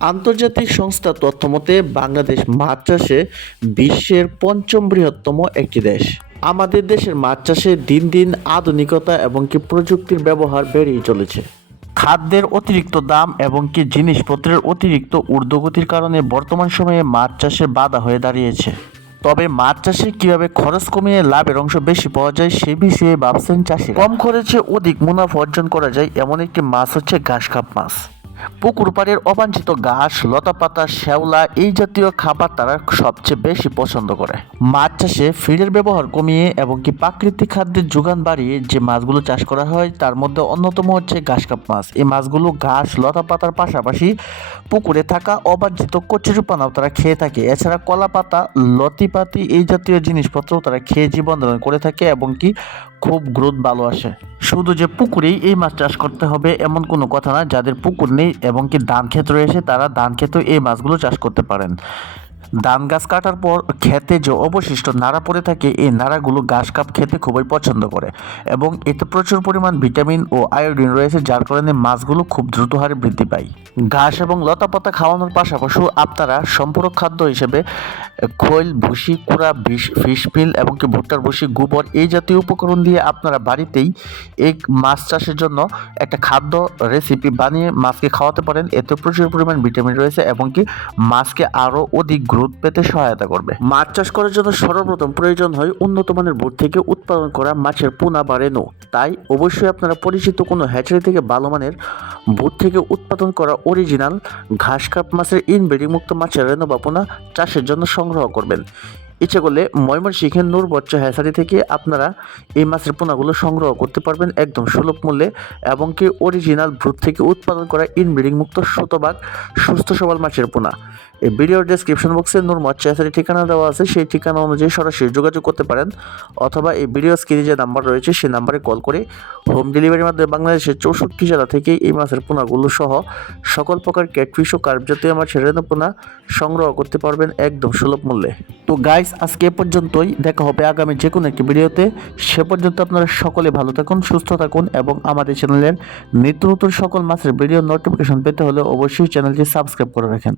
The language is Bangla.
আন্তর্জাতিক সংস্থা তথ্যমতে বাংলাদেশ মাছ চাষে বিশ্বের পঞ্চম বৃহত্তম একটি দেশ। আমাদের দেশের মাছ চাষে দিন দিন আধুনিকতা এবং কি প্রযুক্তির ব্যবহার বেড়েই চলেছে। খাদ্যের অতিরিক্ত দাম এবং কি জিনিসপত্রের অতিরিক্ত ঊর্ধ্বগতির কারণে বর্তমান সময়ে মাছ চাষে বাধা হয়ে দাঁড়িয়েছে। তবে মাছ চাষে কীভাবে খরচ কমিয়ে লাভের অংশ বেশি পাওয়া যায়, সে বিষয়ে ভাবছেন চাষি কম খরচে অধিক মুনাফা অর্জন করা যায়, এমন একটি মাছ হচ্ছে ঘাসকাপ মাছ। পুকুর পাড়ের অবাঞ্ছিত ঘাস, লতাপাতা, শ্যাওলা এই জাতীয় খাবার তারা সবচেয়ে বেশি পছন্দ করে। মাছ চাষে ফিডের ব্যবহার কমিয়ে এবং কি প্রাকৃতিক খাদ্যের যোগান বাড়িয়ে যে মাছগুলো চাষ করা হয়, তার মধ্যে অন্যতম হচ্ছে ঘাসকাপ মাছ। এই মাছগুলো ঘাস, লতাপাতার পাশাপাশি পুকুরে থাকা অবাঞ্ছিত কচুরিপানাও তারা খেয়ে থাকে। এছাড়া কলা পাতা লতিপাতি এই জাতীয় জিনিসপত্রও তারা খেয়ে জীবন ধারণ করে থাকে এবং কি খুব গ্রোথ ভালো আসে। শুধু যে পুকুরেই এই মাছ চাষ করতে হবে এমন কোনো কথা না, যাদের পুকুর নেই এবং কি ধান ক্ষেত রয়েছে তারা ধান ক্ষেতেও এই মাছগুলো চাষ করতে পারেন। ধান গাছ কাটার পর খেতে যে অবশিষ্ট নাড়া পড়ে থাকে, এই নাড়াগুলো ঘাস কাপ খেতে খুবই পছন্দ করে এবং এতে প্রচুর পরিমাণ ভিটামিন ও আয়োডিন রয়েছে, যার কারণে মাছগুলো খুব দ্রুত হারে বৃদ্ধি পায়। ঘাস এবং লতাপাতা খাওয়ানোর পাশাপাশি আপনারা সম্পূরক খাদ্য হিসেবে খৈল, ভুসি, কুড়া ফিশ পিল এবং কি ভুট্টার ভুসি, গোবর এই জাতীয় উপকরণ দিয়ে আপনারা বাড়িতেই এই মাছ চাষের জন্য একটা খাদ্য রেসিপি বানিয়ে মাছকে খাওয়াতে পারেন। এতে প্রচুর পরিমাণ ভিটামিন রয়েছে এবং কি মাছকে আরও অধিক গ্রোথ পেতে সহায়তা করবে। মাছ চাষ করার জন্য সর্বপ্রথম প্রয়োজন হয় উন্নত মানের বোট থেকে উৎপাদন করা মাছের পোনা বা রেণু। তাই অবশ্যই আপনারা পরিচিত কোনো হ্যাচারি থেকে ভালো মানের বোট থেকে উৎপাদন করা অরিজিনাল ঘাস কাপ মাছের ইনব্রিডিং মুক্ত মাছের রেণু বা পোনা চাষের জন্য সংগ্রহ করবেন। ইচ্ছে করলে ময়মনসিংহের নূর বচ্চ হ্যাসারি থেকে আপনারা এই মাছের পোনাগুলো সংগ্রহ করতে পারবেন একদম সুলভ মূল্যে এবং কি অরিজিনাল ব্রুথ থেকে উৎপাদন করা ইনব্রিডিং মুক্ত শতভাগ সুস্থ সবল মাছের পোনা। এই ভিডিওর ডেসক্রিপশন বক্সে নূর মচ্চ ঠিকানা দেওয়া আছে, সেই ঠিকানা অনুযায়ী সরাসরি যোগাযোগ করতে পারেন। অথবা এই ভিডিও স্ক্রিনে যে নাম্বার রয়েছে, সেই নাম্বারে কল করে হোম ডেলিভারির মাধ্যমে বাংলাদেশের চৌষট্টি জেলা থেকে এই মাছের পোনাগুলো সহ সকল প্রকার ক্যাটফিশ ও কার্প জাতীয় মাছের পোনা সংগ্রহ করতে পারবেন একদম সুলভ মূল্যে। তো গাইস আজকে এ পর্যন্তই। দেখা হবে আগামী যে কোনো একটি ভিডিওতে। সে পর্যন্ত আপনারা সকলে ভালো থাকুন, সুস্থ থাকুন এবং আমাদের চ্যানেলের নিত্য নতুন সকল মাছের ভিডিও নোটিফিকেশন পেতে হলে অবশ্যই চ্যানেলটি সাবস্ক্রাইব করে রাখেন।